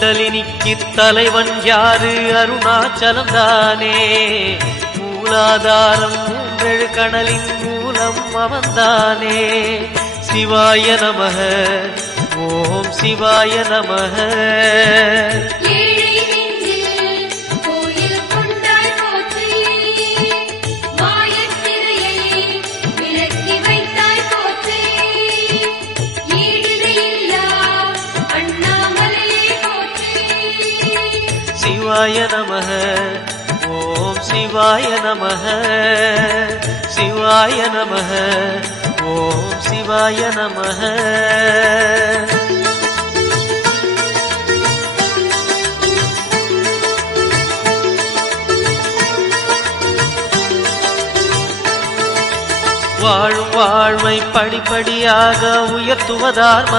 குண்டலினிக்கு தலைவன் யாரு? அருணாச்சலம் தானே மூலாதாரம் மூன்றெழு கணலின் மூலம் அவன்தானே. சிவாய நமக ஓம் சிவாய நமக. சிவாய நமக. ஓம் சிவாய நமக. சிவாய நமக. ஓம் சிவாய நமக. வாழும் வாழ்வை படிப்படியாக உயர்த்துவதார்